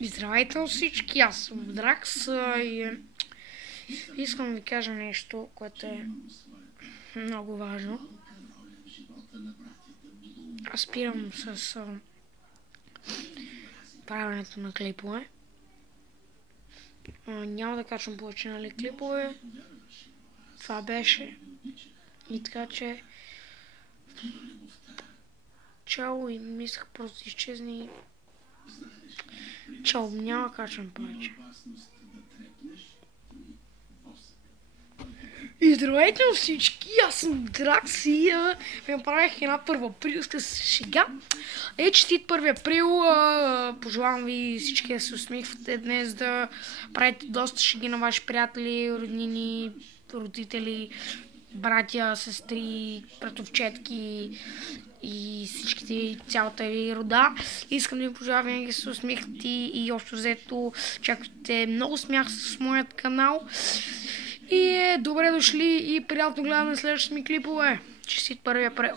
И здравейте на всички, аз съм Дракс и искам да ви кажа нещо, което е много важно. Аз спирам с правенето на клипове. Няма да качвам повече клипове. Това беше. И така че чао и мислях просто изчезни. Чао, няма да качвам повече. И здравейте на всички, аз съм Дракс и ви направих една първоаприлска шега. Честит 1 април, пожелавам ви всички да се усмихвате днес, да правите доста шеги на ваши приятели, роднини, родители, братя, сестри, братовчетки и всичките, цялата ви рода. Искам да ви пожелавам винаги да се усмихвате и общо взето чакайте много смях с моят канал. И добре дошли и приятно гледане на следващите ми клипове. Честит 1 април!